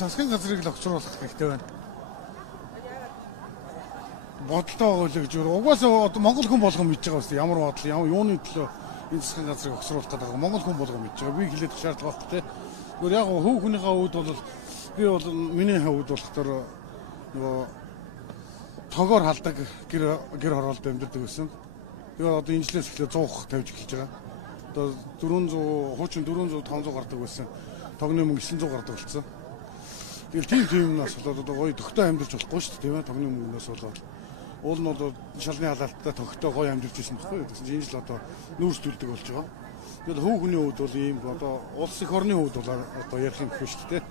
засгийн газрыг л огцруулах хэрэгтэй байна. Бодолтой байгаа гэж угаасаа одоо Монгол хүн болгон мэдж байгаа үстэй ямар бодол ямар юуны төлөө энэ засгийн газрыг огцруулах гэдэг Монгол хүн болгон мэдж байгаа. Би хэлээд шаардлага багт те. Гөр яг хөв хүнийхээ хувьд бол би бол миний хувьд болохоор нөгөө тогоор халдаг гэр хороолд амьдардаг байсан. Би одоо энэ жилээс эхлээ 100 тавьж эхэлж байгаа. Одоо 400 хуучин 400 500 гардаг байсан. Тогны мөнгө 900 гардаг болсон. Тэгэл тийм нас болоод одоо гоё төгтөө амьдарч болохгүй шүү дээ тийм ээ тогны мөнгнөөс болоод. Уул нь бол шалны халаалттай төгтөө гоё амьдарч ирсэн байхгүй. Тэгсэн чинь энэ жил одоо нүүрс төлдөг болж байгаа. Тэгэл хөв хүний хувьд бол ийм одоо улс их орны хувьд бол одоо ярих юм биш шүү дээ.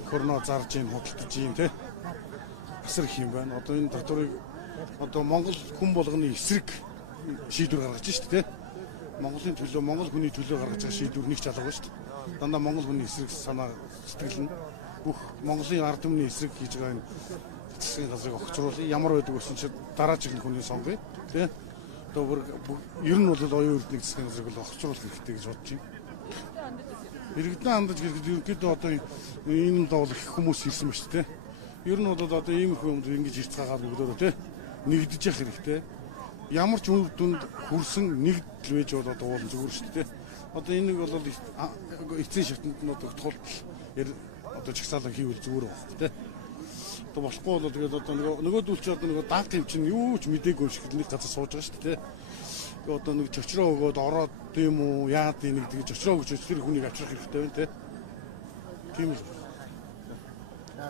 Эх орноо зарж ийм худалдаж ийм тийм асар их юм байна. Одоо энэ татварыг одоо Монгол хүн болгоны эсрэг шийдвэр гаргаж шүү дээ. Монголын төлөө Монгол хүний төлөө гаргаж байгаа шийдвэр нэг ч алга шүү дээ. Дандаа Монгол хүний эсрэг санаа сэтгэл нь бүх Монголын ард түмний эсрэг хийж байгаа энэ засгийн газрыг огцруулах ямар байдаг гэсэн чинь дараа жигнэ хүний сонгоё тий. Одоо ер нь бол оюун эрдэнэ засгийн газрыг бол огцруулах хэрэгтэй гэж бодож байна. Иргэдэн хандаж ерөнхийдөө одоо энэ бол их хүмүүс ирсэн ба шүү дээ. Ер нь бол одоо иймэрхүү юмд ингэж ирц гаагаад бүгдөө тий нэгдэж явах хэрэгтэй. Ямар ч үр дүнд хүрсэн нэгдэл байж бол одоо уул зүгээр шүү дээ. Одоо энийг бол эцсийн шатнд нь одоо тул одоо чагсаалга хийвэл зүгээр байна тий. Одоо болохгүй бол тэгээд одоо нөгөөдөл чи одоо нөгөө даах юм чинь юу ч мдээгүй шиг нэг газар сууж байгаа шүү дээ. Тэгээд одоо нэг чочроо өгөөд ороод тийм үү яад нэг тэгж чочроо өгч тэр хүнийг авчрах хэрэгтэй байна тий. Тийм үү.